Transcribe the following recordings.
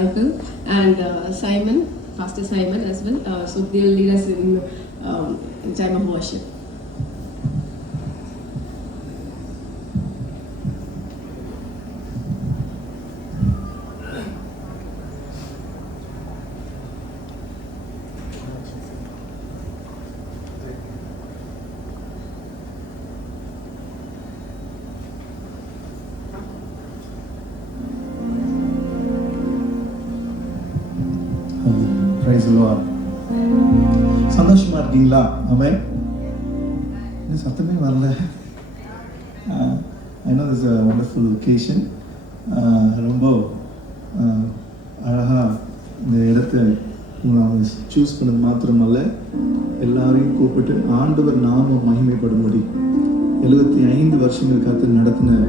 Uncle and Simon, Pastor Simon as well. So they'll lead us in time of worship. Praise the Lord. சந்தோஷமா இருக்கீங்களா? ஆமென். என்ன சத்தமே வரல. I know this is a wonderful occasion. ரொம்ப அழகா இந்த இடத்தை நாம சூஸ் பண்ணது மாத்திரமல்ல, எல்லாரையும் கூப்பிட்டு ஆண்டவர் நாமம் மகிமைப்படும்படி 75 வருஷங்கள் காத்து நடத்தின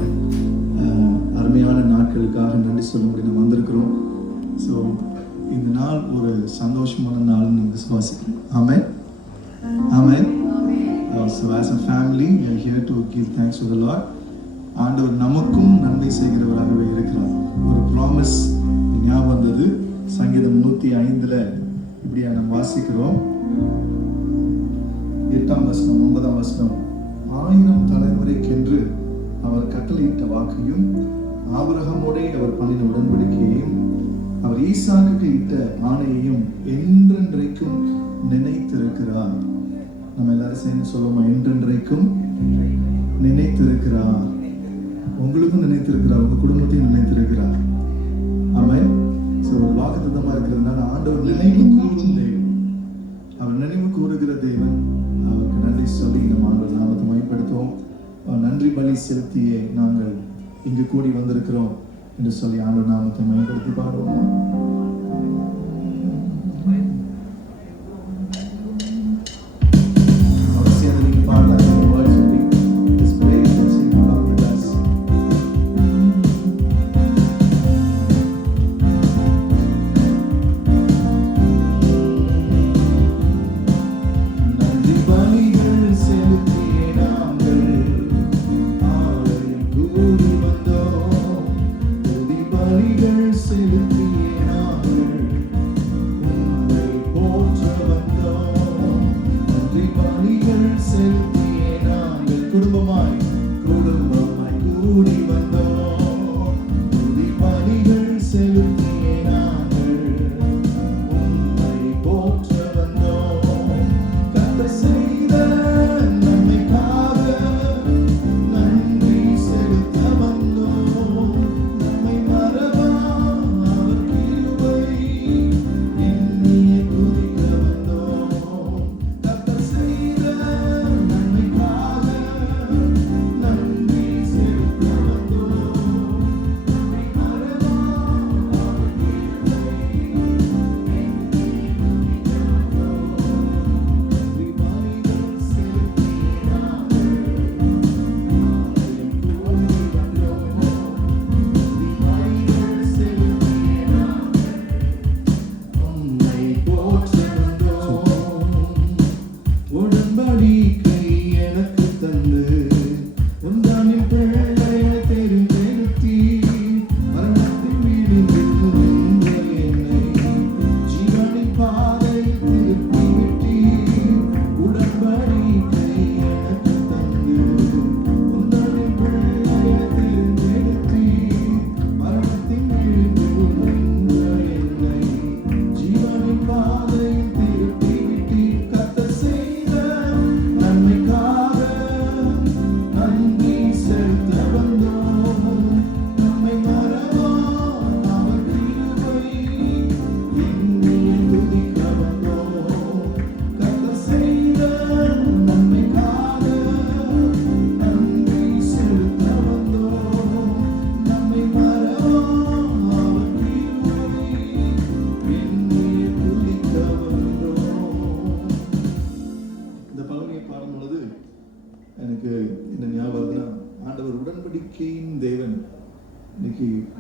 அருமையான நாட்களுக்காக நன்றி சொல்லும்படி நம்ம வந்திருக்கிறோம். ஸோ இந்த நாள் ஒரு சந்தோஷமான நாள்னு விசுவாசிக்கிறோம். ஆமென். ஆமென். So as a family we are here to give thanks to the Lord. ஆண்டவர் நமக்கும் நன்மை செய்கிறவராகவே இருக்கிறார். ஒரு ப்ராமிஸ் ஞாபகம் வந்தது. சங்கீதம் 105 இப்படியா நம்ம வாசிக்கிறோம். 8ஆம் வசனம் 9ஆம் வசனம். 1000 தலைமுறைக்கென்று அவர் கட்டளையிட்ட வாக்கையும் ஆபிரகாமோடே அவர் பண்ணின உடன்படிக்கையையும் அவர் ஈசாக்குக்கு இட்ட ஆணையையும் என்றென்றைக்கும் நினைத்திருக்கிறார். நம்ம எல்லாரும் சேர்ந்து சொல்லுவோமா? என்றென்றைக்கும் நினைத்திருக்கிறார். உங்களுக்கும் நினைத்திருக்கிறார், உங்க குடும்பத்தையும் நினைத்திருக்கிறார். ஆமென். சோ ஒரு வாக்குத்தத்தமா இருக்கிறதுனால ஆண்டவர் நினைவு கூறும் தெய்வம், அவர் நினைவு கூறுகிற தேவன். அவருக்கு நன்றி சொல்லி நம்ம ஆண்டவர் நாமத்தை மகிமைப்படுத்துவோம். நன்றி பலி செலுத்தியே நாங்கள் இங்கு கூடி வந்திருக்கிறோம் என்று சொல்லி ஆண்டவர் நாமத்தை மகிமைப்படுத்தி பாடுவோம்.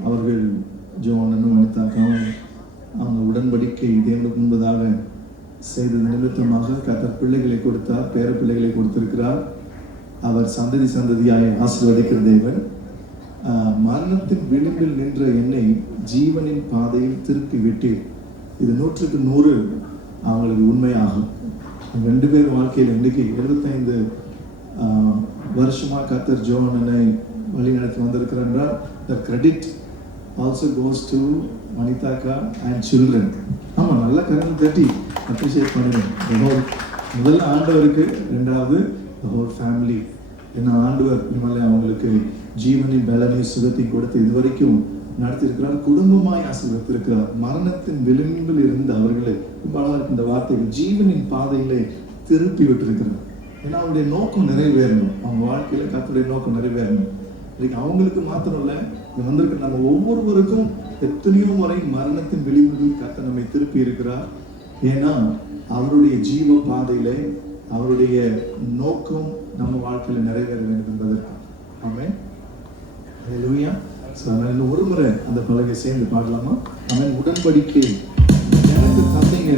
அவர்கள் ஜோனனும் அனிதாக்காவும் அவங்க உடன்படிக்கை தேவனுக்கு முன்பதாக செய்தது நிமித்தமாக கர்த்தர் பிள்ளைகளை கொடுத்தார், பேர பிள்ளைகளை கொடுத்திருக்கிறார். அவர் சந்ததி சந்ததியாய் ஆசீர்வதிக்கிற தேவன். மரணத்தின் விளிம்பில் நின்ற என்னை ஜீவனின் பாதையில் திருப்பி விட்டீர். இது 100க்கு 100 அவங்களுக்கு உண்மையாகும். 2 பேர் வாழ்க்கையில் இன்றைக்கு 75 வருஷமா கர்த்தர் ஜோனனை வழி நடத்தி வந்திருக்கிறார் என்றால் the credit also goes to Manitaka and children. ஆமாம், நல்லா கரங்கள் தட்டி அப்ரிஷியேட் பண்ணுங்க. முதல்ல ஆண்டவருக்கு, ரெண்டாவது the whole family. ஏன்னா ஆண்டவர் இவங்களை அவங்களுக்கு ஜீவனின் பலனையும் சுகத்தையும் கொடுத்து இதுவரைக்கும் நடத்தியிருக்கிறார், குடும்பமாய் ஆசீர்வதித்திருக்கிறார். மரணத்தின் விளிம்பில் இருந்து அவர்களை இந்த வார்த்தைகள் ஜீவனின் பாதையிலே திருப்பி விட்டிருக்கிறார். ஏன்னா அவருடைய நோக்கம் நிறைவேறணும், அவங்க வாழ்க்கையில கர்த்தருடைய நோக்கம் நிறைவேறணும். இன்னைக்கு அவங்களுக்கு மாத்திரம் இல்ல, வந்திருக்க நம்ம ஒவ்வொருவருக்கும் எத்தனையோ முறை மரணத்தின் விளிம்பில் கர்த்தர் நம்மை திருப்பி இருக்கிறார். ஏன்னா அவருடைய ஜீவ பாதையிலே அவருடைய நோக்கம் நம்ம வாழ்க்கையில நிறைவேற வேண்டும் என்பதற்கு. ஆமென், ஹல்லேலூயா. அதனால ஒரு முறை அந்த பலகை சேர்ந்து பாடலாமா? அவன் உடன்படிக்கை எனக்கு தந்தீங்க,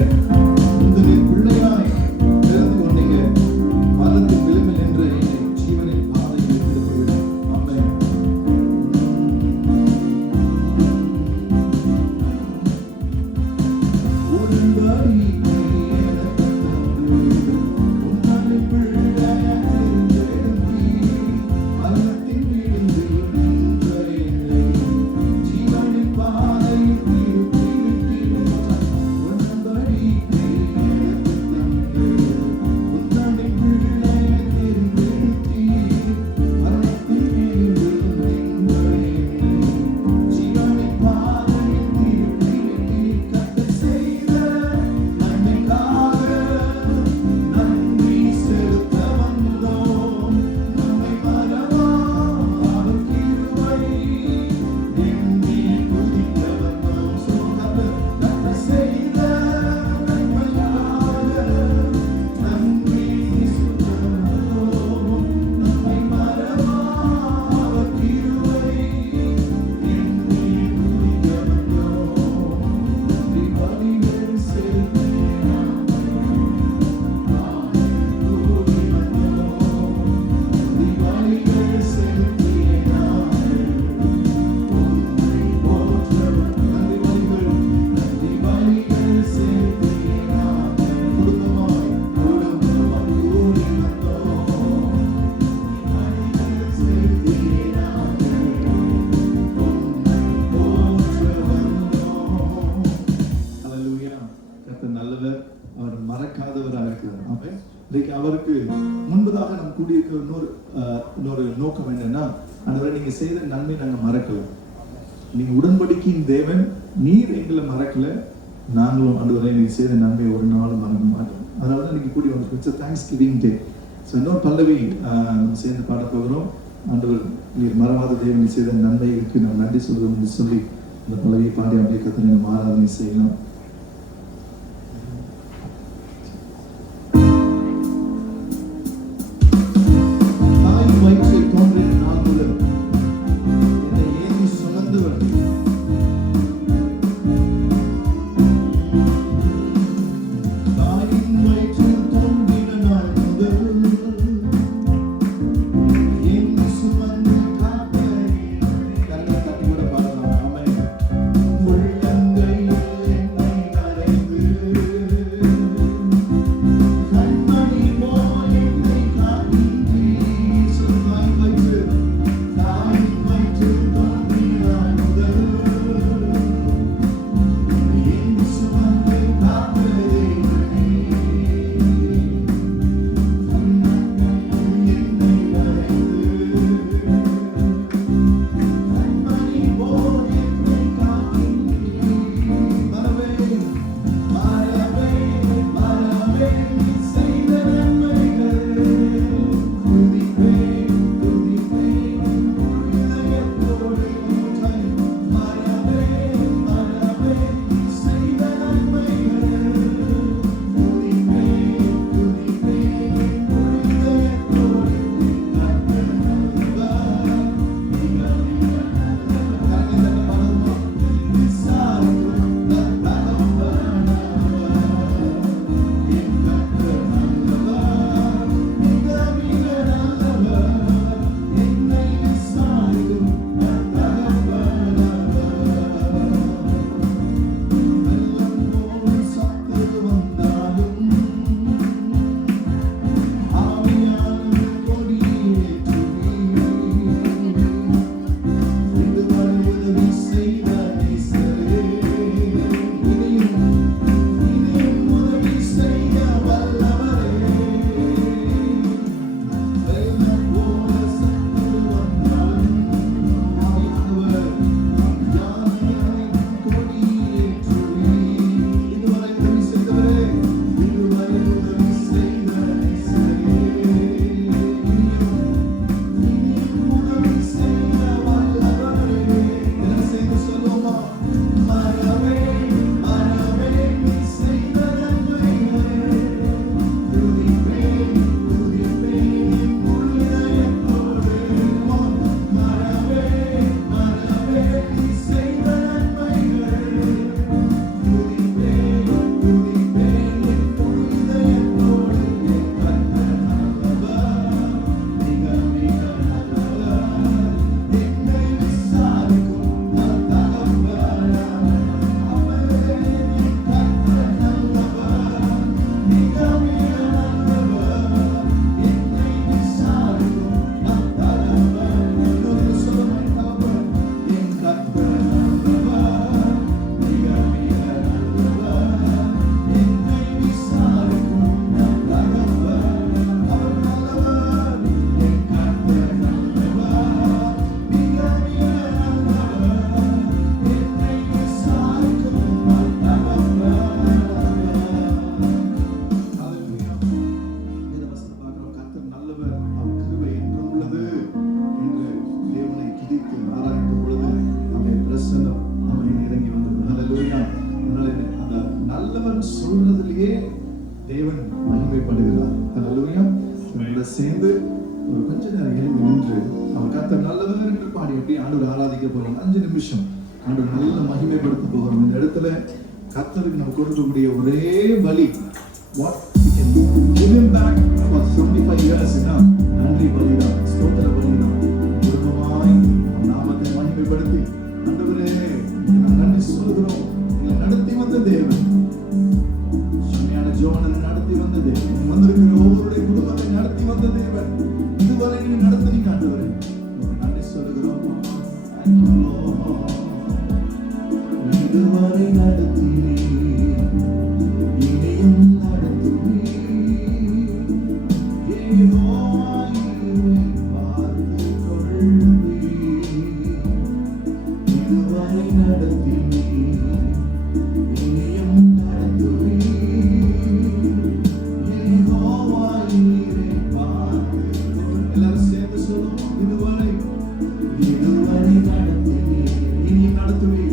உங்களின் பிள்ளையாய் திறந்து கொண்டீங்க, மரணத்தின் விளிம்பில் நின்ற என்னை ஜீவனின் பாதையில் திருப்பிவிடு. ஆமென். உடன்படிக்கை எனக்கு தந்தீங்க, உங்களின் பிள்ளையாய் திறந்தீங்க, மரணத்தின் விளிம்பில் நின்ற என்னை ஜீவனின் பாதையில் திருப்பிவிடு. உடன்படிக்கை எனக்கு தந்தீங்க, உங்களின் பிள்ளையாய் திறந்தீங்க, மரணத்தின் விளிம்பில் நின்ற என்னை ஜீவனின் பாதையில் திருப்பிவிடு. கர்த்தர் செய்த நன்மைக்காக நன்றி செலுத்த வந்தோம். நம்மை மறவா அவர் கிருபை எண்ணி துதிக்க வந்தோம். கர்த்தர் செய்த நன்மைக்காக நன்றி செலுத்த வந்தோம். நம்மை மறவா அவர் கிருபை எண்ணி துதிக்க வந்தோம். பலிகள் செலுத்திய பலிகள் செலுத்திய பலிகள் செலுத்திய குடும்பமாய் கூடி வந்தோம். பலிகள் செலுத்திய போற்ற வந்தோம். ஹல்லேலூயா. கர்த்தர் நல்லவர், அவர் மறக்காதவராக இருக்கிறார். ஆமென். இன்னைக்கு அவருக்கு முன்பதாக நம்ம கூடியிருக்கிற இன்னொரு நோக்கம் என்னன்னா, ஆண்டவரே நீங்க செய்த நன்மை நாங்க மறக்கல, நீங்க உடன்படிக்கையின் தேவன், நீர் எங்களை மறக்கல, நாங்களும் ஆண்டவரே நீங்க செய்த நன்மை ஒரு நாளும் மறக்க மாட்டோம். அதனாலதான் இன்னைக்கு கூடி வந்து தேங்க்ஸ் கிவிங் டே. ஸோ இன்னொரு பல்லவி நம்ம சேர்ந்து பாட போகிறோம். ஆண்டவர் நீர் மறவாத தேவன், நீ செய்த நன்மைகளுக்கு நான் நன்றி சொல்றோம் என்று சொல்லி இந்த பல்லவியை பாடி அப்படியே கர்த்தரை நம்ம ஆராதனை செய்யலாம். தாயின் வயிற்றில் தோன்றிய நாள் முதல் என்னை ஏந்தி சுமந்தவர், தாயின் வயிற்றில் தோன்றின நாள் முதல் ஏந்தி சுமந்து காத்த கண்ணை தட்டி கூட பாடலாம். ஆமென். உள்ளங்கையில் என்னை ஸ்தோத்திரம் சொல்றதுலயே தேவன் மகிமைப்படுகிறார். ஹல்லேலூயா. நம்மளோட சேர்ந்து ஒரு கொஞ்ச நேரம் எழுந்து நின்று அவர் கர்த்தர் நல்லவர் என்று பாடி அப்படி ஆண்டவர் ஆராதிக்க போறோம். 5 நிமிஷம் ஆண்டவர் நல்ல மகிமைப்படுத்த போகிறோம். இந்த இடத்துல கர்த்தருக்கு நம்ம கொடுக்கக்கூடிய ஒரே பலி, what we can give him back for 75 years நன்றி பலிதான், ஸ்தோத்திர பலிதான். குடும்பமாய் நாமத்தை மகிமைப்படுத்தி ஆண்டவரே நான் நன்றி சொல்கிறோம். எங்களை நடத்தி வந்த தேவன், உண்மையான ஜோனை நடத்தி வந்த தேவன், வந்திருக்கிற ஒவ்வொருடைய குடும்பத்தை நடத்தி வந்த தேவன், இதுவரை நீ நடத்தி ஆண்டவரே நன்றி சொல்கிறோம். Thank you Lord. இதுவரை நடத்தினே இனியும் நடத்துவே யெகோவாயே பார்த்து கொள்ளுவே. இதுவரை நடத்தினே இனியும் நடத்துவே யெகோவாயே பார்த்து கொள்ளுவே. எல்லாரும் சேர்ந்து சொல்லுவோம். இதுவரை நடத்தினே இனியும் நடத்துவே.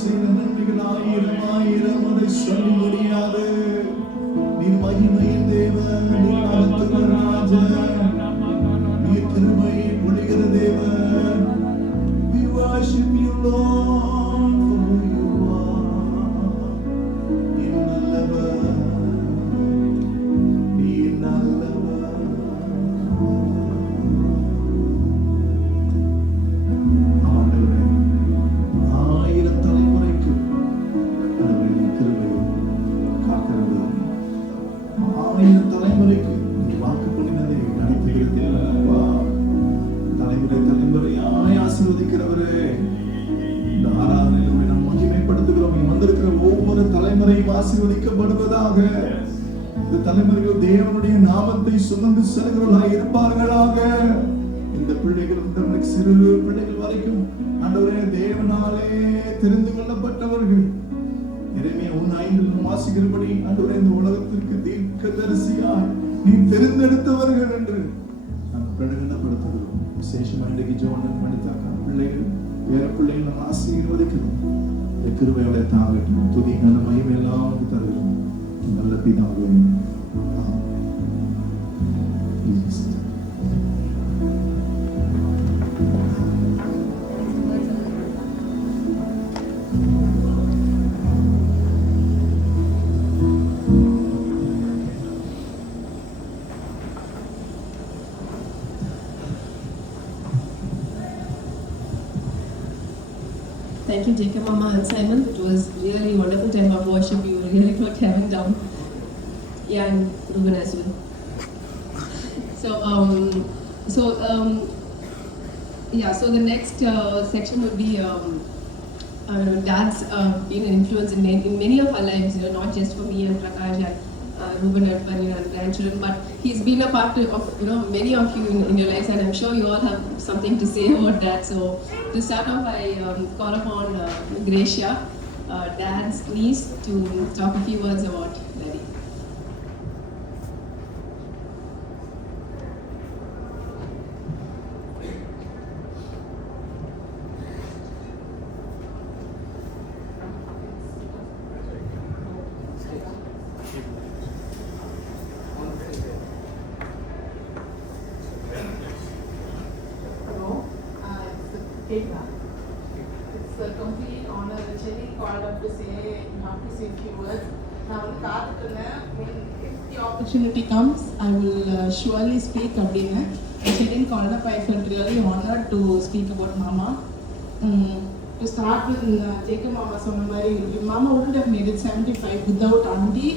செய்த நன்மைகள் ஆயிரம் ஆயிரம் அதை சொல்ல முடியாது. நீ மகிமையின் தேவன், நீ மகத்துவ ராஜன், நீ கிருபை பொழிகிற தேவன். We worship you, Lord, for who you are. நீ நல்லவர், நீ நல்லவர். ஆண்டவரே, ஆயிரம் தலைமுறைக்கு ஆண்டவரே நீ கிருபையை காக்கிறவர். ஆயிரம் தலைமுறைக்கு நீ வாக்கு பண்ணினதை நடத்துகிறதேவா. தலைமுறை தலைமுறையாய் ஆசீர்வதிக்கிறவரே, இந்த ஆராதனையிலே நாம் மகிமைப்படுத்துகிறோம். நீ வந்திருக்கிற ஒவ்வொரு தலைமுறையும் ஆசீர்வதிக்கப்படுவதாக. இந்த தலைமுறைகள் தேவனுடைய நாமத்தை சுமந்து செல்கிறவர்களாய் இருப்பார்களாக. இந்த பிள்ளைகள் முதல் சிறு பிள்ளைகள் வரைக்கும் ஆண்டவரே தேவனாலே தெரிந்து கொள்ளப்பட்டவர்கள். எனவே உன் ஐந்தில் வாசிக்கிறபடி ஆண்டவரே இந்த உலகத்திற்கு தீர்க்கதரிசியாய் நீ தெரிந்தெடுத்தவர்கள் என்று நாம் பிரகடனப்படுத்துகிறோம். விசேஷமாக இன்றைக்கு ஜோனன் மனிதாக்கா பிள்ளைகள் வேற பிள்ளைகள் நாம் ஆசீர்வதிக்கிறோம். இந்த கிருபையோட தாங்கட்டும். துதி கன மகிமை எல்லாம் தருகிறோம். நல்ல பிதாவே, Thank you, Jacob, Mama, and Simon. It was really wonderful time of worship. You were really good having down. Yeah, and Ruben as well. So the next section would be Dad's been an influence in many of our lives. You know, not just for me and Prakash and Ruben and Panina and grandchildren, but he's been a part of many of you in your lives, and I'm sure you all have something to say about that. So to start off, I call upon Gracia, Dad's niece, to talk a few words about Daddy. It's a complete honor. The Cherry called up to say you have to say a few words. Now, if the opportunity comes, I will surely speak. Abdina, Cherry called up. I felt really honored to speak about Mama. To start with, Jacob Mama Sonamari, Mama wouldn't have made it 75 without Auntie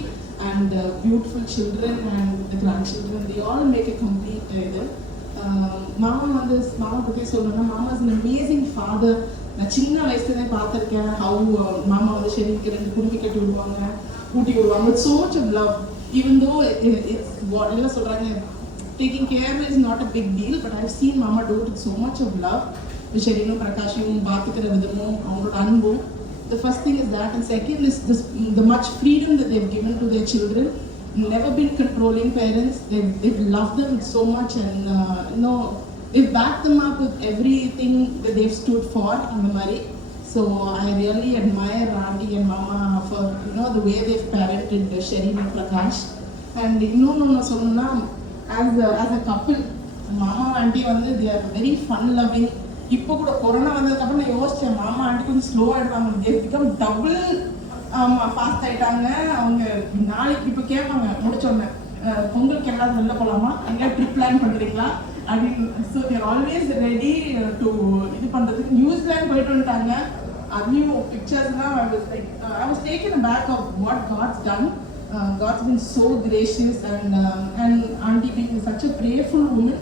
and beautiful children and the grandchildren. They all make a complete மாமா பற்றி சொல்லணும்னா மாமா is an amazing father. நான் சின்ன வயசுலேருந்தே பார்த்துருக்கேன் how மாமா வந்து ஷெரிக்கு 2 குடும்பி கட்டி விடுவாங்க, ஊட்டி விடுவாங்க. It's so much of love. Even though it's what எல்லாம் சொல்கிறாங்க, taking care is not a big deal, but I've seen mama do it with so much of love. ஷெரினும் பிரகாஷையும் பார்த்துக்கிற விதமும் அவங்களோட அன்பும். The first thing is that, and second is the much freedom that they've given to their children. Never been controlling parents. They've loved them so much, and they've backed them up with everything that they've stood for in the Mari. So I really admire Auntie and Mama for the way they've parented Sherin and Prakash. And as a couple, Mama and Auntie they are very fun loving. இப்போ கூட corona வந்ததுக்கப்புறம் நான் யோசிச்சேன், மாமா aunty கொஞ்சம் slow ஆகிடுவாங்க. they become double fast ஆகிட்டாங்க. அவங்க நாளைக்கு இப்போ கேட்பாங்க முடிச்சோடனே, பொங்கலுக்கு எல்லாரும் வெளில போகலாமா, எங்கேயா ட்ரிப் பிளான் பண்ணுறீங்களா அப்படின்னு. So they're always ready to இது பண்ணுறதுக்கு. நியூசிலாந்து போயிட்டு வந்துட்டாங்க. அதுலேயும் பிக்சர்ஸ்லாம் I was taken aback of what God's done. God's been so gracious, and Auntie being such a prayerful woman.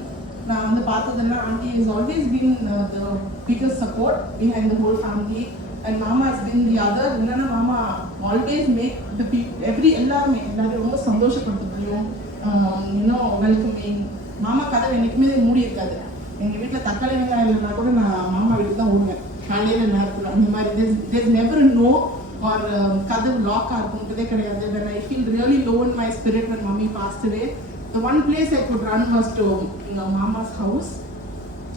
நான் வந்து பார்த்ததுன்னா Auntie has always been the biggest support behind the whole family. And Mama has been the other. என்னன்னா மாமா always make the people எல்லாரும் ரொம்ப சந்தோஷப்படுத்தணும். Welcoming. மாமா கதவு என்னைக்குமே மூடி இருக்காது. எங்கள் வீட்டில் தக்காளி வெங்காயம் இல்லைன்னா கூட நான் மாமா வீட்டுக்கு தான் ஓடுவேன் காலையில் நேரத்தில். அந்த மாதிரி there's never a no or கதவு லாக்காக இருக்குன்றதே கிடையாது. When I feel really low in my spirit when Mummy passed away, the one place I could run was to Mama's house.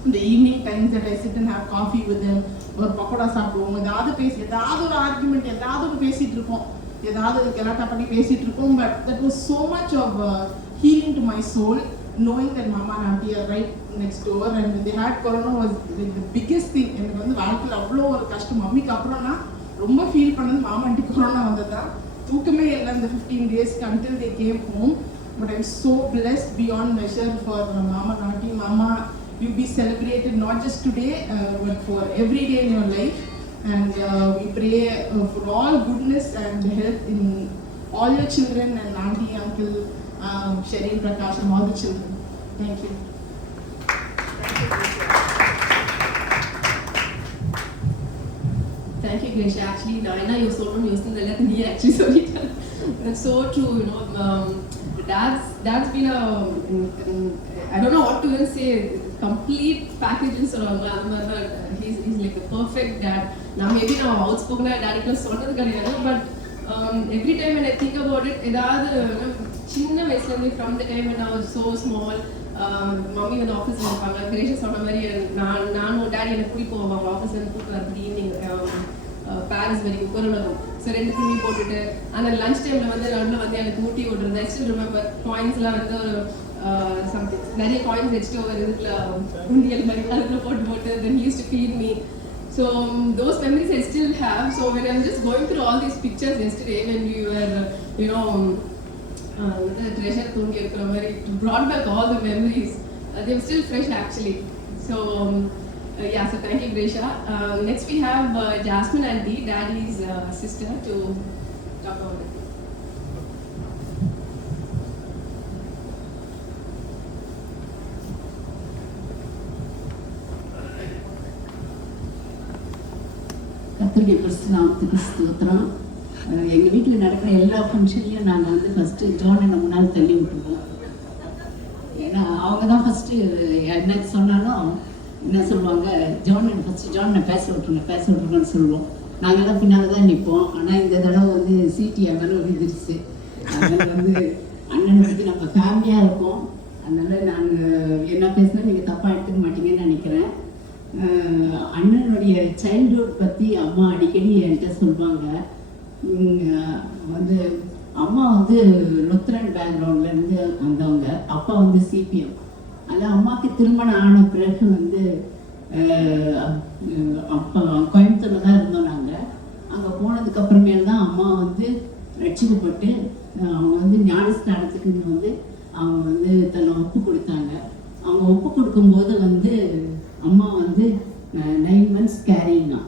In the evening times that I sit and have coffee with them, ஒரு பக்கோடா சாப்பிடுவோம், ஏதாவது ஒரு argument, ஏதாவது ஒரு பேசிட்டு இருப்போம், ஏதாவது கலாட்டா பண்ணி பேசிட்டு இருப்போம். But that was so much of healing to my soul, knowing that mama and auntie are right next door and when they had corona was like the biggest thing. எனக்கு வந்து வாழ்க்கையில் அவ்வளோ ஒரு கஷ்டம். மம்மிக்கு அப்புறம்னா ரொம்ப ஃபீல் பண்ணது மாமா ஆண்டி கொரோனா வந்ததா. தூக்கமே இல்லை இந்த 15 days until they came home. But I'm so blessed beyond measure for mama and auntie. Mama, you be celebrated not just today but for every day in your life. And we pray for all goodness and health in all your children and auntie, uncle, Sherin, Prakash and all the children. Thank you. Thank you, Grisha. Actually, Naina, you so using the letter here. Actually, sorry. That's so true. You know, Dad's been a I don't know what to even say. Complete packages or he's like a perfect dad. Now maybe now outspoken dad is sort of the but every time when I think about it, chinna vayasla from the time when I was so small, mommy in the office irupanga, Grisha sonna mari nanu daddy ena kudi povaanga office la put varudhu evening Paris varaikku korunagum. So rendu thumi potittu and lunch time la vandu எனக்கு ஊட்டி விடுறது. I still remember coins la vandu something நிறைய coins வச்சிட்டு over இதுல உண்டியல் மாதிரி அதுல போட்டு then he used to feed me. So those memories I still have. So when I was just going through all these pictures yesterday when we were you know the treasure தூங்கி இருக்கிற மாதிரி, it brought back all the memories. They were still fresh actually. So yeah, so thank you, Grisha. Next we have Jasmine auntie, daddy's sister, to talk about it. கர்த்தருடைய பரிசுத்த ஸ்தோத்திரம். எங்கள் வீட்டில் நடக்கிற எல்லா ஃபங்க்ஷன்லையும் நாங்கள் வந்து ஃபஸ்ட்டு ஜானை முன்னால் தள்ளி விட்டுருவோம். ஏன்னா அவங்க தான் ஃபஸ்ட்டு என்ன சொன்னாலும் என்ன சொல்லுவாங்க, ஃபஸ்ட்டு ஜானை பேச விட்ருங்கன்னு சொல்லுவோம். நாங்கள் தான் பின்னால் தான் நிற்போம். ஆனால் இந்த தடவை வந்து சீட்டி அங்கே விழுந்துருச்சு. அதனால் வந்து அண்ணனை பற்றி நம்ம ஃபேமிலியாக இருக்கோம். அதனால் நாங்கள் என்ன பேசினா நீங்கள் தப்பாக எடுத்துக்க மாட்டீங்கன்னு நினைக்கிறேன். அண்ணனுடைய சைல்ட்ஹுட் பற்றி அம்மா அடிக்கடி என்கிட்ட சொல்லுவாங்க. வந்து அம்மா வந்து லுத்ரன் பேக்ரவுண்ட்லேருந்து வந்தவங்க, அப்பா வந்து சிபிஎம். அதில் அம்மாவுக்கு திருமணம் ஆன பிறகு வந்து அப்போ கோயம்புத்தூரில் தான் இருந்தோம் நாங்கள். அங்கே போனதுக்கப்புறமேல் தான் அம்மா வந்து ரட்சிக்கப்பட்டு அவங்க வந்து ஞானஸ்தானத்துக்கு வந்து அவங்க வந்து தன்னை ஒப்பு கொடுத்தாங்க. அவங்க ஒப்பு கொடுக்கும்போது வந்து அம்மா வந்து 9 months கேரிங்கா.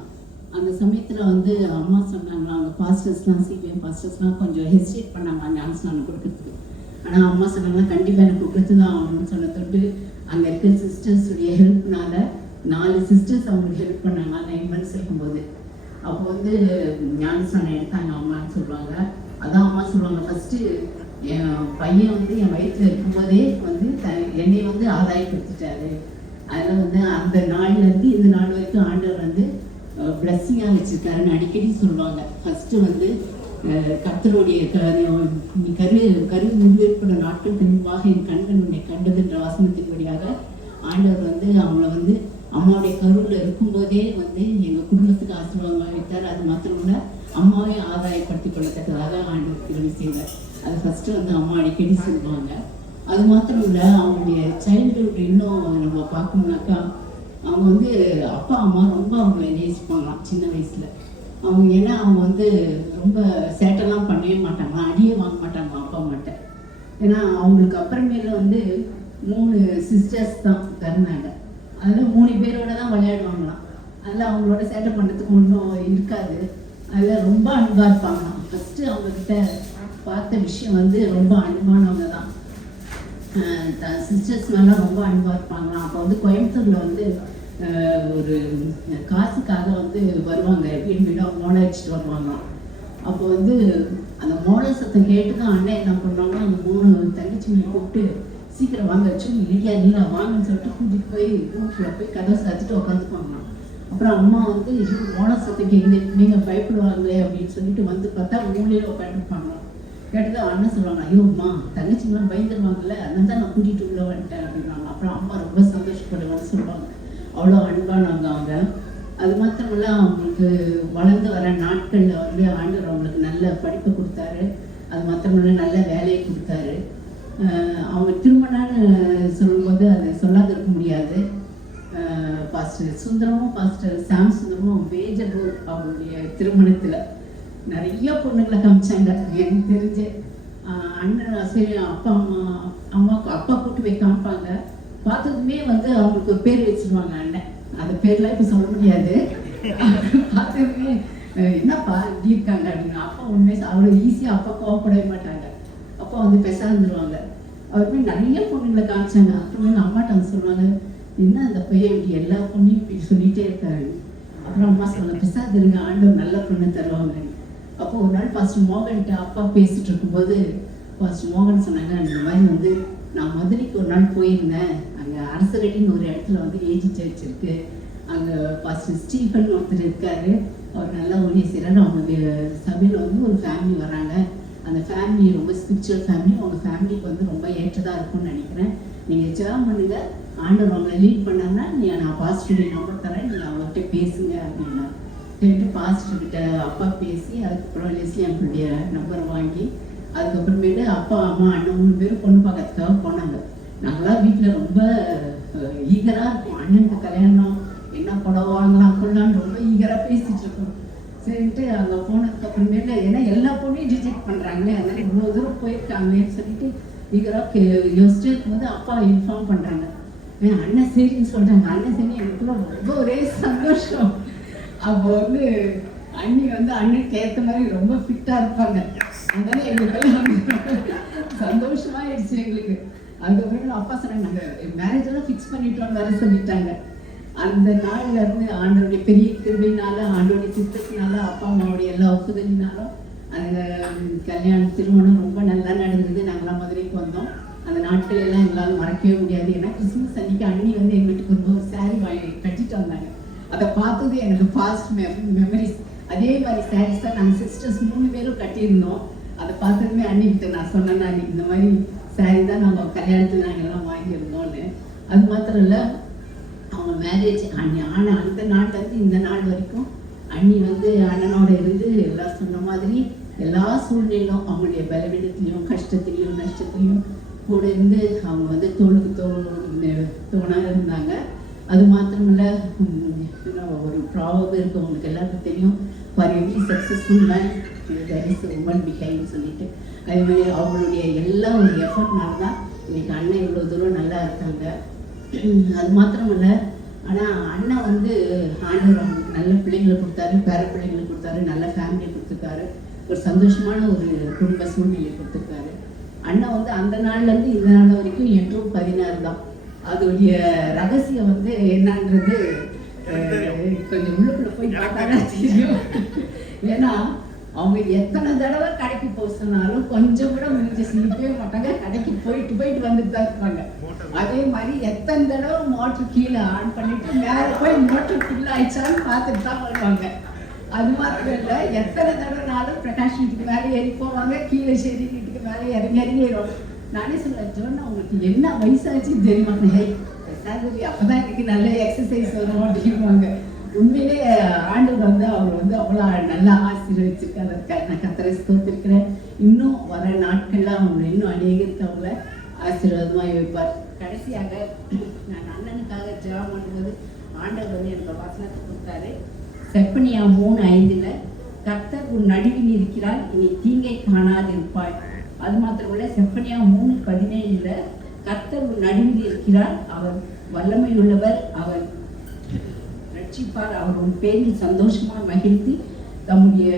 அந்த சமயத்தில் வந்து அம்மா சொன்னாங்களா, அவங்க பாஸ்டர்ஸ்லாம் சிபிஎம் பாஸ்டர்ஸ்லாம் கொஞ்சம் ஹெசிடேட் பண்ணாங்க ஞானஸ்தானம் கொடுக்கறதுக்கு. ஆனால் அம்மா சொன்னாங்கன்னா கண்டிப்பாக எனக்கு கொடுத்து தான் ஆகணும்னு சொன்ன தொட்டு அங்கே இருக்கிற சிஸ்டர்ஸுடைய ஹெல்ப்னால 4 சிஸ்டர்ஸ் அவங்களுக்கு ஹெல்ப் பண்ணாங்க 9 months இருக்கும்போது. அப்போ வந்து ஞானஸ்தானம் எடுத்தாங்க அம்மான்னு சொல்லுவாங்க. அதான் அம்மா சொல்லுவாங்க, ஃபஸ்ட்டு என் பையன் வந்து என் வயிற்றில் இருக்கும்போதே வந்து என்னை வந்து ஆதாயப்படுத்திட்டாரு. அதில் வந்து அந்த நாள்லேருந்து இந்த நாள் வரைக்கும் ஆண்டவர் வந்து பிளஸ்ஸிங்காக வச்சுருக்காருன்னு அடிக்கடி சொல்லுவாங்க. ஃபஸ்ட்டு வந்து கர்த்தருடைய கரு முடிவெற்பட நாட்களுக்கு முன்பாக என் கண்கள் உன்னை கண்டதுன்ற வசனத்தின் வழியாக ஆண்டவர் வந்து அவங்கள வந்து அம்மாவுடைய கருவில் இருக்கும்போதே வந்து எங்கள் குடும்பத்துக்கு ஆசீர்வாதமாக வைத்தார். அது மாத்திரம் இல்லை, அம்மாவே ஆதாயப்படுத்திக் கொள்ளத்தக்கதாக ஆண்டவர் கிருபை செய்தார். அது ஃபஸ்ட்டு வந்து அம்மா அடிக்கடி சொல்லுவாங்க. அது மாத்திரம் இல்லை, அவங்களுடைய சைல்டுஹுட் இன்னும் நம்ம பார்க்கணுன்னாக்கா அவங்க வந்து அப்பா அம்மா ரொம்ப அவங்கள நேசிப்பாங்களாம் சின்ன வயசில். அவங்க ஏன்னா அவங்க வந்து ரொம்ப சேட்டெல்லாம் பண்ணவே மாட்டாங்களாம், அடியே வாங்க மாட்டாங்களாம் அப்பா அம்மாட்ட. ஏன்னா அவங்களுக்கு அப்புறமேல வந்து 3 சிஸ்டர்ஸ் தான் பிறந்தாங்க. அதில் 3 பேரோட தான் விளையாடுவாங்களாம். அதில் அவங்களோட சேட்டை பண்ணுறதுக்கு ஒன்றும் இருக்காது. அதில் ரொம்ப அன்பாக இருப்பாங்களாம். ஃபஸ்ட்டு அவங்கக்கிட்ட பார்த்த விஷயம் வந்து ரொம்ப அன்பானவங்க தான். சிஸ்டர்ஸ் மேலாம் ரொம்ப அன்பாக இருப்பாங்களாம். அப்போ வந்து கோயம்புத்தூரில் வந்து ஒரு காசுக்காக வந்து வருவாங்க, வீடாக மோளை வச்சுட்டு வருவாங்களாம். அப்போ வந்து அந்த மோளை சத்தம் கேட்டு தான் அண்ணன் என்ன பண்ணுவாங்கன்னா அந்த 3 தங்கச்சிங்களை கூப்பிட்டு சீக்கிரம் வாங்க வச்சு இல்லை வாங்கன்னு சொல்லிட்டு கூட்டிகிட்டு போய் ரூமில் போய் கதவை சாத்திட்டு உட்காந்துக்குவாங்களாம். அப்புறம் அம்மா வந்து மோளை சத்தம் கேட்குது, நீங்கள் பயப்படுவாங்களே அப்படின்னு சொல்லிட்டு வந்து பார்த்தா மூலையில் உட்காந்துருப்பாங்களாம். கேட்டது அண்ணன் சொல்லுவாங்க, ஐயோ அம்மா தங்கச்சிங்களாம் பயந்துருவாங்கல்ல, அதனால தான் நான் கூட்டிகிட்டு உள்ள வந்துட்டேன் அப்படின்னாங்க. அப்புறம் அம்மா ரொம்ப சந்தோஷப்படுவான்னு சொல்லுவாங்க. அவ்வளோ அன்பானவங்க அவங்க. அது மாத்திரமல்ல அவங்களுக்கு வளர்ந்து வர நாட்களில் வந்து ஆண்டவர் அவங்களுக்கு நல்ல படிப்பு கொடுத்தாரு. அது மாத்திரமல்ல நல்ல வேலையை கொடுத்தாரு. அவங்க திருமணம்னு சொல்லும்போது அதை சொல்லாத இருக்க முடியாது. பாஸ்டர் சுந்தரமும் பாஸ்டர் சாம் சுந்தரமும் மேஜர் ரோல் அவங்களுடைய திருமணத்தில். நிறைய பொண்ணுங்களை காமிச்சாங்க. எனக்கு தெரிஞ்சு அண்ணன் சரி அம்மாவுக்கு அப்பா கூட்டு போய் காமிப்பாங்க. பார்த்ததுமே வந்து அவங்களுக்கு ஒரு பேர் வச்சுருவாங்க அண்ணன். அந்த பேர்லாம் இப்போ சொல்ல முடியாது. பார்த்ததுமே என்னப்பா இப்படி இருக்காங்க அப்படின்னு. அப்பா உண்மையாக அவ்வளோ ஈஸியாக அப்பா கோவப்படவே மாட்டாங்க. அப்பா வந்து பெசாந்துருவாங்க. அவருமே நிறைய பொண்ணுங்களை காமிச்சாங்க. அப்புறமே அம்மாட்ட வந்து சொல்லுவாங்க, என்ன அந்த பையன் இப்படி எல்லா பொண்ணையும் இப்படி சொல்லிகிட்டே இருக்காரு. அப்புறம் அம்மா சொன்னாங்க, பெசாதுருங்க, ஆண்டவர் நல்ல பொண்ணு தருவாங்க. அப்போ ஒரு நாள் பாஸ்டர் மோகன்கிட்ட அப்பா பேசிட்டு இருக்கும்போது பாஸ்டர் மோகன் சொன்னாங்க, அந்த மாதிரி வந்து நான் மதுரைக்கு ஒரு நாள் போயிருந்தேன். அங்கே அரசரடின்னு ஒரு இடத்துல வந்து ஏஜி சர்ச் இருக்கு. அங்கே பாஸ்டர் ஸ்டீஃபன் ஒருத்தர் இருக்காரு. அவர் நல்லா ஊழிய செய்கிறாரு. அவங்க சபையில் வந்து ஒரு ஃபேமிலி வராங்க. அந்த ஃபேமிலி ரொம்ப ஸ்பிரிச்சுவல் ஃபேமிலி. அவங்க ஃபேமிலிக்கு வந்து ரொம்ப ஏற்றதாக இருக்கும்னு நினைக்கிறேன். நீங்கள் ஜெபம் பண்ணுங்க, ஆண்டவர் அவங்களை லீட் பண்ணாங்கன்னா நான் பாஸ்டருடைய நம்பர் தரேன், நீங்கள் அவங்ககிட்ட பேசுங்க அப்படின்னா சொல்லிட்டு பாஸ்டர்கிட்ட அப்பா பேசி அதுக்கப்புறம் லெஸ்லி அவங்களுடைய நம்பரை வாங்கி அதுக்கப்புறமேட்டு அப்பா அம்மா அண்ணன் 3 பேரும் பொண்ணு பார்க்கறதுக்காக போனாங்க. நாங்களாம் வீட்டில் ரொம்ப ஈகராக இருக்கும். அண்ணனுக்கு கல்யாணம், என்ன புடவை வாங்கலாம் கொள்ளலான்னு ரொம்ப ஈகராக பேசிகிட்டு இருக்கோம். சரின்ட்டு அங்கே போனதுக்கு அப்புறமேல ஏன்னா எல்லா பொண்ணையும் ரிஜெக்ட் பண்ணுறாங்களே, அதனால் இவ்வளோ தூரம் போயிருக்காங்களேன்னு சொல்லிட்டு ஈகராக யோசிச்சுட்டு இருக்கும்போது அப்பா இன்ஃபார்ம் பண்ணுறாங்க, அண்ணன் சரின்னு சொல்கிறாங்க. அண்ணன் சரி எனக்குள்ள ரொம்ப ஒரே சந்தோஷம். அப்போ வந்து அண்ணி வந்து அண்ணனுக்கு ஏற்ற மாதிரி ரொம்ப ஃபிட்டாக இருப்பாங்க. அதனால எங்களுக்கெல்லாம் சந்தோஷமாயிடுச்சு எங்களுக்கு. அதுக்கப்புறம் அப்பா சொன்னாங்க, நாங்கள் மேரேஜ் எல்லாம் ஃபிக்ஸ் பண்ணிட்டோம்னு வர சொல்லிட்டாங்க. அந்த நாள்ல இருந்து ஆண்டோடைய பெரிய கிருபையினால, ஆண்டோடைய சித்தத்தினால, அப்பா அம்மாவுடைய எல்லா ஒப்புதலினாலும் அந்த கல்யாணம் திருமணம் ரொம்ப நல்லா நடந்தது. நாங்களாம் மதுரைக்கு வந்தோம். அந்த நாட்கள் எல்லாம் எங்களால் மறக்கவே முடியாது. ஏன்னா கிறிஸ்மஸ் அன்னைக்கு அண்ணி வந்து எங்கள் வீட்டுக்கு ஒரு சாரீ வாங்கி கட்டிட்டு வந்தாங்க. அதை பார்த்தது எனக்கு ஃபாஸ்ட் மெமரிஸ். அதே மாதிரி சாரீஸ் தான் நாங்கள் சிஸ்டர்ஸ் 3 பேரும் கட்டியிருந்தோம். அதை பார்த்ததுமே அன்னிக்கிட்ட நான் சொன்னேன், அன்னைக்கு இந்த மாதிரி சாரீ தான் நாங்கள் கல்யாணத்தில் நாங்கள் எல்லாம் வாங்கியிருந்தோன்னு. அது மாத்திரம் இல்லை, அவங்க மேரேஜ் ஆன அந்த நாட்டிலேருந்து இந்த நாள் வரைக்கும் அண்ணி வந்து அண்ணனோட இருந்து எல்லாம் சொன்ன மாதிரி எல்லா சூழ்நிலையும் அவங்களுடைய பலவீனத்துலேயும் கஷ்டத்துலேயும் நஷ்டத்துலேயும் கூட இருந்து அவங்க வந்து தோளுக்கு தோணாக இருந்தாங்க. அது மாத்திரமில்ல, ஒரு ப்ராபம் இருக்குது அவங்களுக்கு எல்லாருக்கும் தெரியும், for every successful man there is woman behind சொல்லிட்டு. அதே மாதிரி அவங்களுடைய எல்லா ஒரு எஃபர்ட்னால தான் இன்னைக்கு அண்ணன் இவ்வளோ தூரம் நல்லா இருக்காங்க. அது மாத்திரமில்ல, ஆனால் அண்ணன் வந்து ஆண்டவர் அவங்களுக்கு நல்ல பிள்ளைங்களை கொடுத்தாரு, பேர பிள்ளைங்களை கொடுத்தாரு, நல்ல ஃபேமிலியை கொடுத்துருக்காரு, ஒரு சந்தோஷமான ஒரு குடும்ப சூழ்நிலையை கொடுத்துருக்காரு. அண்ணன் வந்து அந்த நாள்லேருந்து இந்த நாள் வரைக்கும் என்றும் 16 தான். அதோடைய ரகசியம் வந்து என்னன்றது கொஞ்சம் உள்ளுக்குள்ள போய் பார்த்தாங்க தெரியும். ஏன்னா அவங்க எத்தனை தடவை கடைக்கு போக சொன்னாலும் கொஞ்சம் கூட முடிஞ்சு சிரிக்கவே மாட்டாங்க. கடைக்கு போயிட்டு வந்துட்டு தான் இருப்பாங்க. அதே மாதிரி எத்தனை தடவை மோட்டர் கீழே ஆன் பண்ணிட்டு மேலே போய் மோட்டர் ஃபுல் ஆயிடுச்சான்னு பார்த்துட்டு தான் வருவாங்க. அது மாத்திரம் இல்லை, எத்தனை தடவைனாலும் பிரகாஷ் வீட்டுக்கு மேலே ஏறி போவாங்க, கீழே சரி வீட்டுக்கு மேலே இறங்கிடுவாங்க. நானே சொல்லுவேன், ஜோன்னா உங்களுக்கு என்ன வயசாச்சுன்னு தெரியுமாங்க, ஹை சாரி அப்போதான் எனக்கு நல்ல எக்ஸசைஸ் வரும் அப்படின்வாங்க. உண்மையிலே ஆண்டவர் வந்து அவங்க வந்து அவ்வளோ நல்லா ஆசீர்வதிச்சிருக்காரு. நான் கர்த்தரை ஸ்தோத்திருக்கிறேன். இன்னும் வர நாட்கள்ல அவங்க இன்னும் அநேகருக்கு அவங்கள ஆசீர்வாதமாக வைப்பார். கடைசியாக நான் அண்ணனுக்காக ஜெபம் பண்ணும்போது ஆண்டவர் வந்து எனக்கு வசனத்தை கொடுத்தாரு. செப்பனியா 3:5 கர்த்தர் உன் நடுவில் இருக்கிறார், இனி தீங்கை காணாதிருப்பாய். அது மாத்திரமல்ல, செப்பனியா 3:17 கர்த்தர் உன் நடுவில் இருக்கிறார், அவர் வல்லமை உள்ளவர், அவர் ரட்சிப்பார், அவர் உன் பேரில் சந்தோஷமாக மகிழ்ந்து தம்முடைய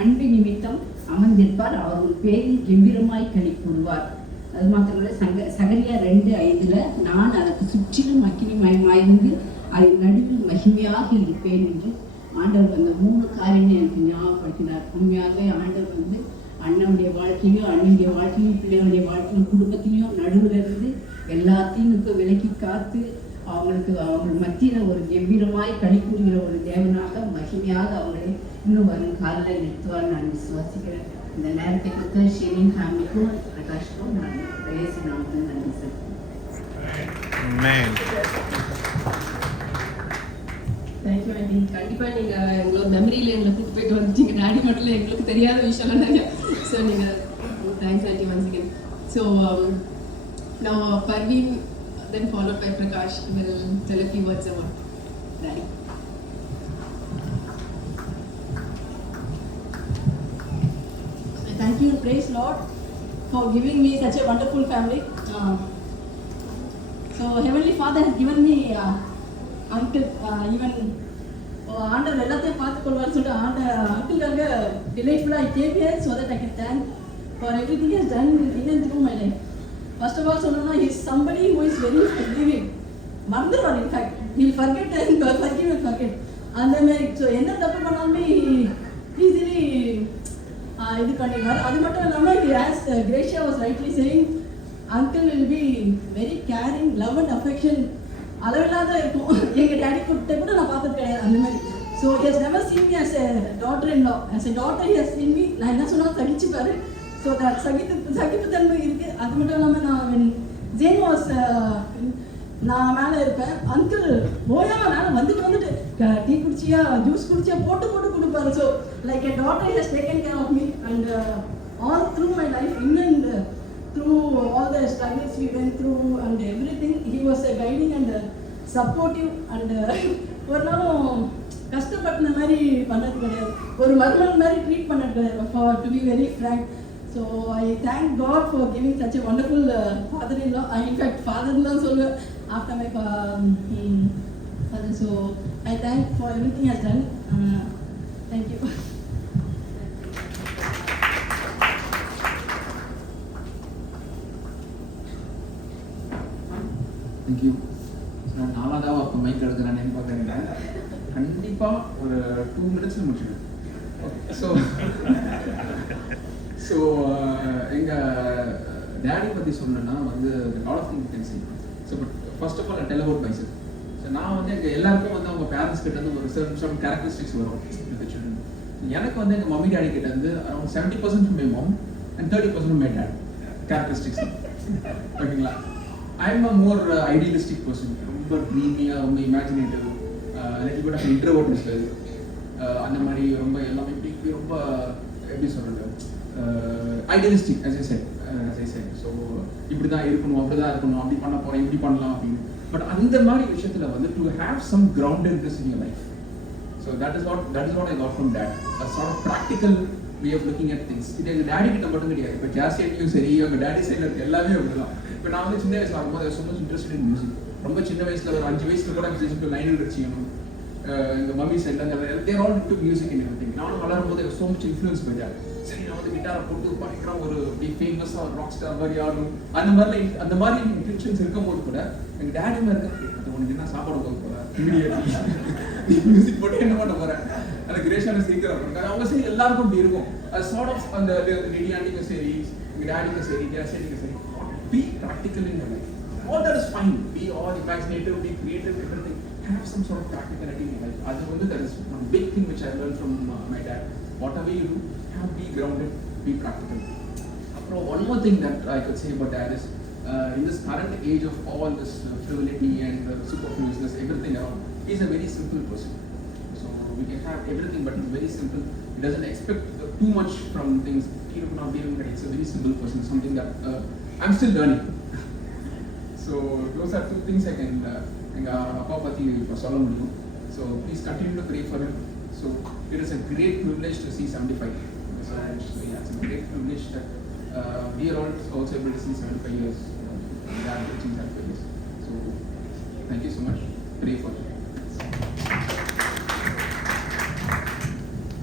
அன்பு நிமித்தம் அமர்ந்திருப்பார், அவர் உன் பேரில் கம்பீரமாய் களி கூறுவார். அது மாத்திரமல்ல, சகரியா 2:5 நான் அதற்கு சுற்றிலும் அக்கினி மயமாயிருந்து அதன் நடுவில் மகிமையாக இருப்பேன் என்று ஆண்டவர் அந்த 3 காரியங்களை எனக்கு ஞாபகப்படுத்தினார். உண்மையாகவே ஆண்டவர் வந்து அண்ணனுடைய வாழ்க்கையிலையும் அண்ணனுடைய வாழ்க்கையிலும் பிள்ளைகளுடைய வாழ்க்கையிலும் குடும்பத்திலையும் நடுவில் இருந்து எல்லாத்தையும் விலக்கி காத்து அவங்க மத்தியில் ஒரு கம்பீரமாய் களிப்புறுகிற ஒரு தேவனாக மகிமையாக அவங்களை இன்னும் வரும் காலில் நிறுத்துவார் நான் விசுவாசிக்கிறேன். இந்த நேரத்தை கொடுத்த ஷெரின் ஃபேமிலிக்கும் பிரகாஷ்க்கும் நான் பேசி நாமத்தில் நன்றி சொல்கிறேன். Thank you aunty. கண்டிப்பாக நீங்கள் எங்களோட மெமரியில் எங்களை கூப்பிட்டு போயிட்டு வந்துட்டீங்க. டாடி மட்டும் இல்லை, எங்களுக்கு தெரியாத விஷயம்லாம் நிறைய. ஸோ நீங்கள் thanks aunty once again. So now Parveen, then followed by Prakash, will tell a few words about Daddy. Thank you, praise Lord, for giving me such a wonderful family. So Heavenly Father has given me uncle, even ஆண்டர் எல்லாத்தையும் பார்த்துக்கொள்வார்னு சொல்லிட்டு அங்கிள்காக டிலைட்ஃபுல்லாக I came here so that I can thank for everything he has done in and through my life. First of all சொல்லணும்னா he is somebody who is very forgiving. மறந்துடுவார், in fact he'll forget and forgive and forget. அந்த மாதிரி so என்ன தப்பு பண்ணாலுமே easily இது பண்ணிடுவார். அது மட்டும் இல்லாமல் as Gracia was rightly saying, uncle will be very caring, love and affection அளவில்லாத இருக்கும். எங்கள் டேடி கிட்ட கூட நான் பார்த்தது கிடையாது அந்த மாதிரி. So he has never seen me as a daughter-in-law. As a daughter he has seen me. நான் என்ன சொன்னாலும் சகிச்சுப்பாரு. ஸோ சகிப்புத்தன்மை இருக்குது. அது மட்டும் இல்லாமல் நான் ஜேன் வாஸ் நான் மேலே இருப்பேன், அங்கிள் ஓயாம மேலே வந்துட்டு டீ குடிச்சியா ஜூஸ் குடிச்சியா போட்டு கொடுப்பாரு. So like a daughter has taken care of me and all through my life, in and through all the struggles we went through and everything, he was guiding and supportive and ஒரு நாளும் கஷ்டப்பட்ட மாதிரி பண்ணது கிடையாது, ஒரு மருமகன் மாதிரி treat பண்ணது கிடையாது, for to be very frank. So I thank God for giving such a wonderful father-in-law. In fact father-in-law சொல்லுவேன் after my father. So I thank for everything he has done. Thank you. Thank you. நான் நாலாவதாக அப்போ mic எடுக்கிறேன்னு பார்க்குறேங்க. கண்டிப்பாக ஒரு 2 minutes முடிச்சிடுவேன். So எங்கள் டேடி பற்றி சொல்லணுன்னா வந்து lot of thing can say. So but first of all I tell about myself. So நான் வந்து எங்கள் எல்லாருக்கும் வந்து அவங்க பேரண்ட்ஸ் கிட்ட வந்து ஒரு சர்டன் கேரக்டரிஸ்டிக்ஸ் வரும் வித் சில்ட்ரன். எனக்கு வந்து எங்கள் மம்மி டேடி கிட்ட வந்து around 70% from my mom and 30% from my dad characteristics. ஓகேங்களா? I'm a more idealistic person. ரொம்ப ட்ரீமியாக, ரொம்ப imaginative, little bit of introvert as well. அந்த மாதிரி ரொம்ப எல்லாமே இப்படி ரொம்ப எப்படி சொல்கிறது, idealistic as I said. So இப்படி தான் இருக்கணும், அப்படி தான் இருக்கணும், அப்படி பண்ண போகிறேன், இப்படி பண்ணலாம் அப்படின்னு. பட் அந்த மாதிரி விஷயத்தில் வந்து to have some groundedness in your life. So that is what I got from dad. A sort of practical way of looking at things. இது எங்கள் டேடி கிட்ட மட்டும் கிடையாது, இப்போ ஜாஸ் சைட்லையும் சரி, எங்கள் டேடி சைடில் இருக்க எல்லாமே அப்படிதான். இப்போ நான் வந்து சின்ன வயசில் ஆகும்போது so much interested in music. ரொம்ப சின்ன வயசில் ஒரு 5 வயசில் கூட மியூசிக் லைனில் வச்சுக்கணும். எங்கள் மம்மி சைடில் they're all to music in everything. நானும் வளரும் போது so much influence by that. சரி நான் வந்து கிட்டாரை போட்டு பயங்கரம் ஒரு அப்படி ஃபேமஸாக ஒரு ராக் ஸ்டார் மாதிரி ஆடணும், அந்த மாதிரி இன்டென்ஷன்ஸ் இருக்கும்போது கூட எங்கள் டேடி மாதிரி இருக்க அது உனக்கு என்ன சாப்பாடு போக போகிறேன், மியூசிக் போட்டு என்ன பண்ண போகிறேன், அந்த கிரேஷான சீக்கிரம் இருக்காங்க. அவங்க சரி எல்லாருக்கும் இப்படி இருக்கும். அது சார்ட் ஆஃப் அந்த ரெடியாண்டிக்கும் சரி, எங்கள் டேடிக்கும் சரி, ஜாஸ்டிக்கும் சரி, be practical in your life. All that is fine. Be all imaginative, be creative, everything. Have some sort of practicality in your life. That is one big thing which I learned from my dad. Whatever you do, be grounded, be practical. One more thing that I could say about dad is, in this current age of all this frivolity and superfluousness, everything around, he's a very simple person. So we can have everything, but he's very simple. He doesn't expect too much from things. He's a very simple person. Something that I'm still learning. So those are 2 things I can appa patti solla mudiyum. So please continue to pray for him. So it is a great privilege to see 75. So yeah, it's a great privilege that we are also able to see 75 years. We are reaching 75 years. So thank you so much. Pray for him.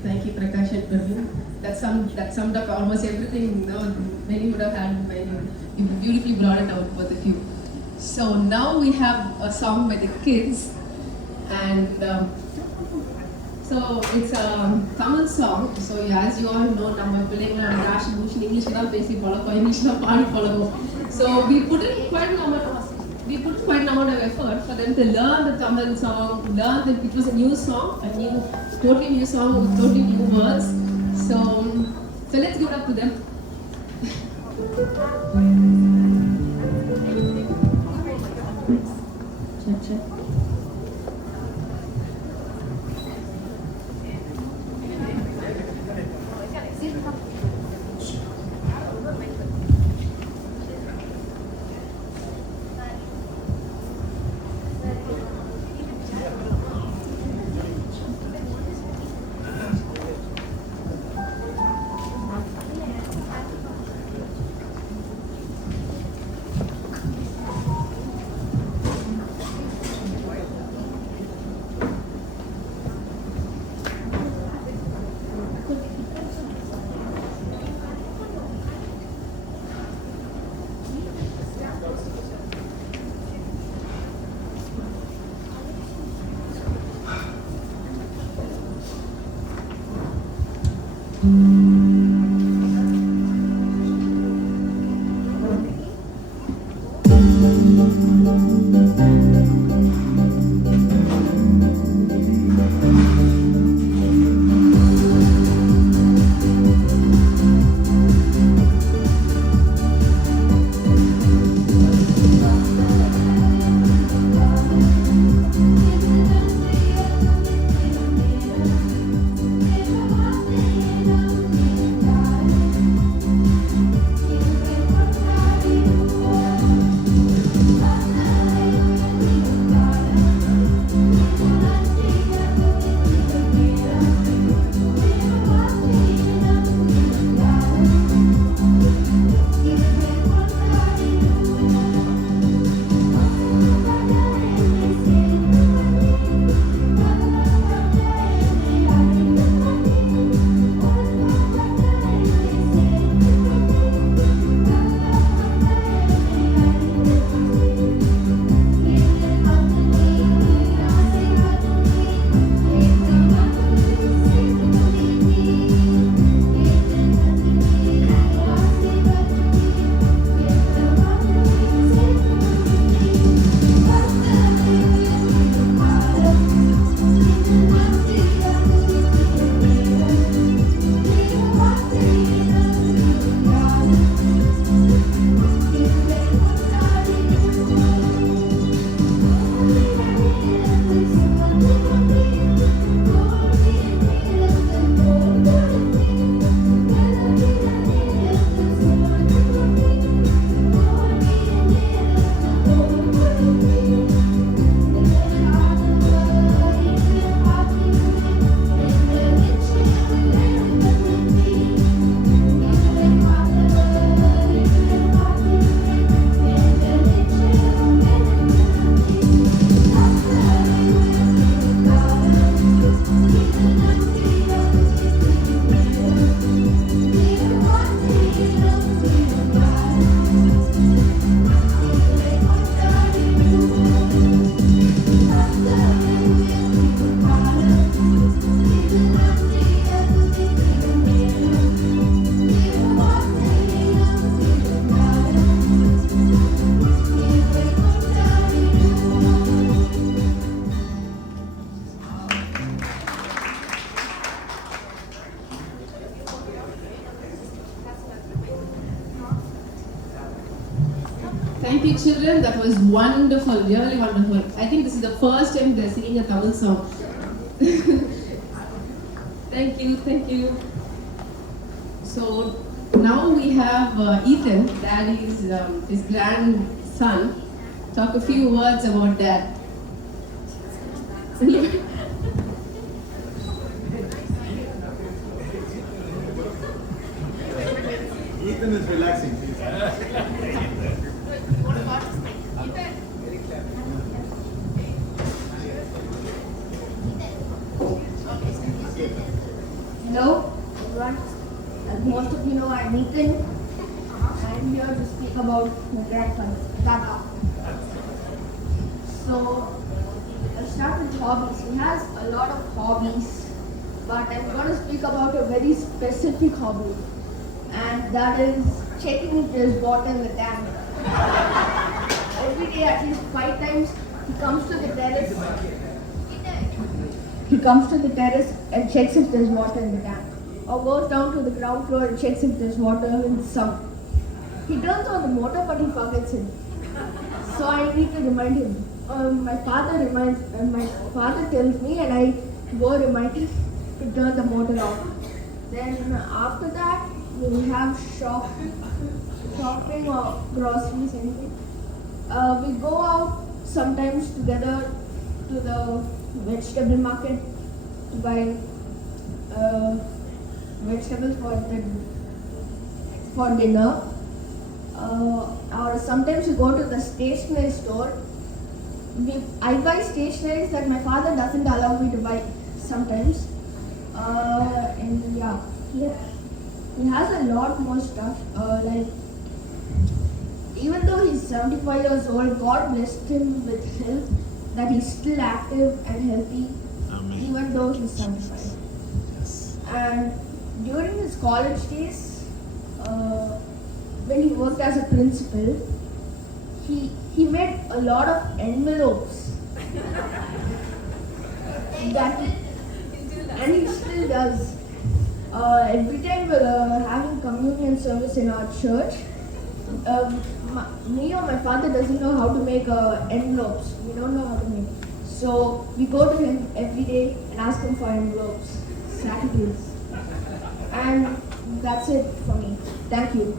Thank you, Prakash and Parveen. That summed up almost everything, many would have had when you beautifully brought it out for the few. So now we have a song by the kids, and so it's a Tamil song. So as you all know, நம்ம பிள்ளைங்க Rash Bhushan English தான் பேசி பழக்கம், English தான் பாடி பழகும். So we put in quite an amount of effort for them to learn the Tamil song, it was a new song, totally new song with totally new words. So let's give it up to them. Thank you, children. That was wonderful, really wonderful. I think this is the first time they're singing a Tamil song. Thank you, thank you. So now we have Ethan, Daddy's his grandson. Talk a few words about Dad. Ethan is relaxing. Hello, everyone. As most of you know, I'm Ethan. I'm here to speak about my grandson, Tata. So, let's start with hobbies. He has a lot of hobbies, but I'm going to speak about a very specific hobby, and that is checking if there's water in the tank. Every day, at least 5 times, he comes to the terrace. He comes to the terrace and checks if there's water in the tank, or goes down to the ground floor and checks if there's water in the sump. He turns on the motor, but he forgets it. So I need to remind him. My father tells me, and I go remind him to turn the motor off. Then after that, we have shopping or groceries, anything. We go out sometimes together to the vegetable market to buy vegetables for dinner. Or sometimes we go to the stationery store. I buy stationeries that my father doesn't allow me to buy sometimes. And yeah, he has a lot more stuff. Like, even though he's 75 years old, God blessed him with health, that he's still active and healthy. Amen. Even though he's 75. Yes. And during his college days, when he worked as a principal, he made a lot of envelopes. And he still does. Every time we're having communion service in our church, me or my father doesn't know how to make envelopes. We don't know how to make. So we go to him every day and ask him for envelopes, Saturdays. And that's it for me. Thank you.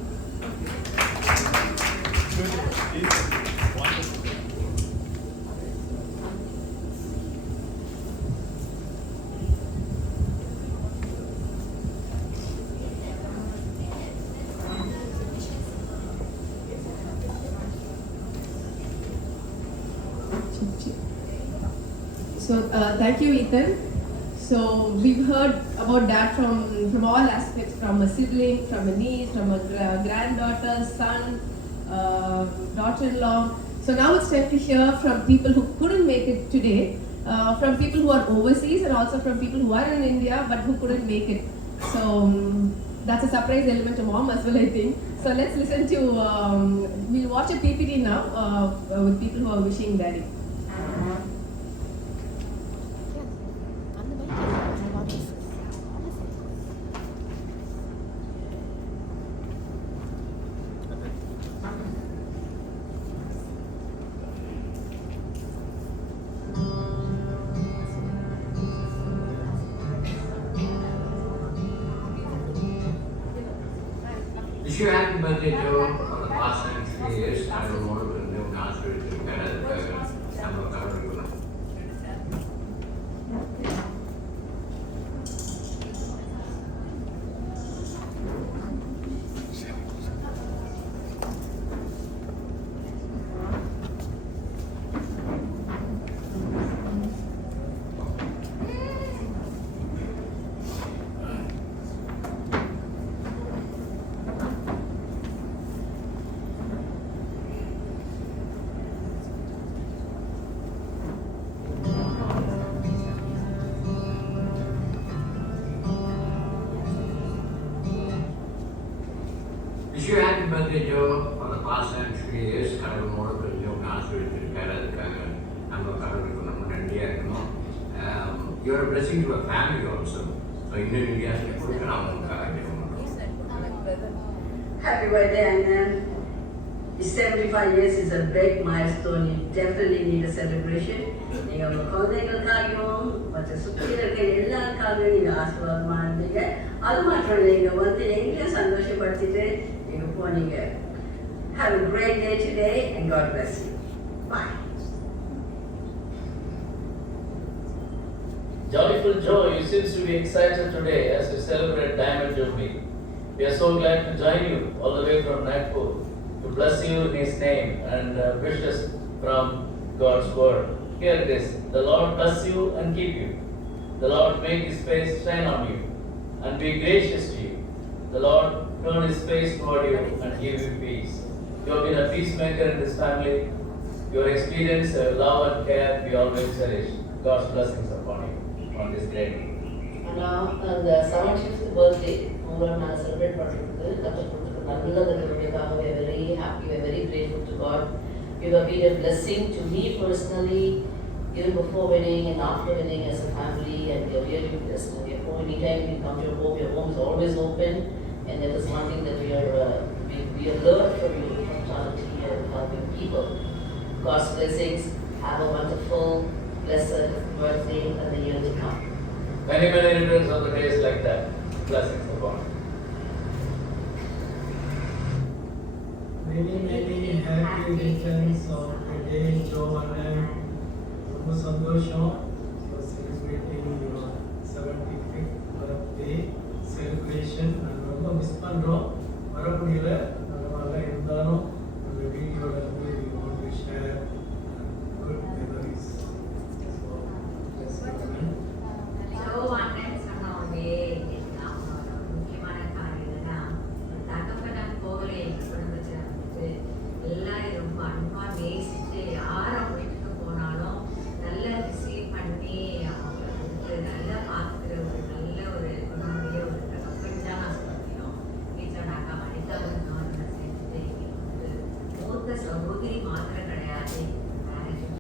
So thank you, Ethan. So we've heard about Dad from all aspects, from a sibling, from a niece, from a granddaughter, son, daughter-in-law. So now it's time to hear from people who couldn't make it today, from people who are overseas, and also from people who are in India but who couldn't make it. So that's a surprise element to mom as well, I think. So let's listen to, we'll watch a PPT now with people who are wishing Daddy. Wish you happy birthday, Joe, for the past 93 years. I don't want to live naturally to get it. I'm a government. Wish you happy birthday, Joe, for the past 93 years. I don't want to live naturally to get it. I'm a government in India. You're a blessing to a family also. So in India, you put it on. Happy birthday, Anand. 75 years is a big milestone. You definitely need a celebration. நீங்க உங்க குழந்தைகளுக்காகவும் மற்ற சுற்றி இருக்க எல்லாருக்காகவும் நீங்க ஆசீர்வாதமா இருந்தீங்க. அது மாத்திரம் இல்லை, நீங்க வந்து எங்களையும் சந்தோஷப்படுத்திட்டு நீங்க போனீங்க. Have a great day today and God bless you. Bye. Joyful Joe, you seem to be excited today as you celebrate Diamond Jubilee. We are so glad to join you all the way from Nagpur to bless you in His name and wishes from God's word. Here it is. The Lord bless you and keep you. The Lord make His face shine on you and be gracious to you. The Lord turn His face toward you and give you peace. You have been a peacemaker in this family. Your experience, love and care we always cherish. God's blessings upon you on this great day. Now, the 75th birthday, உங்களை நான் celebrate பண்ணுறதுக்கு கற்றுக் நல்லதுக்காக we are very happy, we are very grateful to God. You have been a blessing to me personally, even before wedding and after wedding as a family, and we are really blessed. Anytime we come to your home is always open, and that is one thing that we have learned from you, from charity and helping people. God's blessings. Have a wonderful, blessed birthday and the year to come. Many returns on the days like that. Blessings upon you. Many happy returns of the day, Joe and ரொம்ப சந்தோஷம் for celebrating your 75th birthday celebration. நான் ரொம்ப miss பண்ணுறோம், வர முடியல. பரவாயில்ல, இருந்தாலும் அந்த வீடியோவில் வந்து we want to share good memories. So, let's go. எல்லாரும் ரொம்ப அன்பா நேசிச்சு யாரும் வீட்டுக்கு போனாலும் நல்லா ரிசீவ் பண்ணி அவங்களை வந்து நல்லா பார்த்துக்கிற ஒரு நல்ல ஒரு குணமுடைய ஒரு தகப்பன் சகோதரி மாத்திரம் கிடையாது.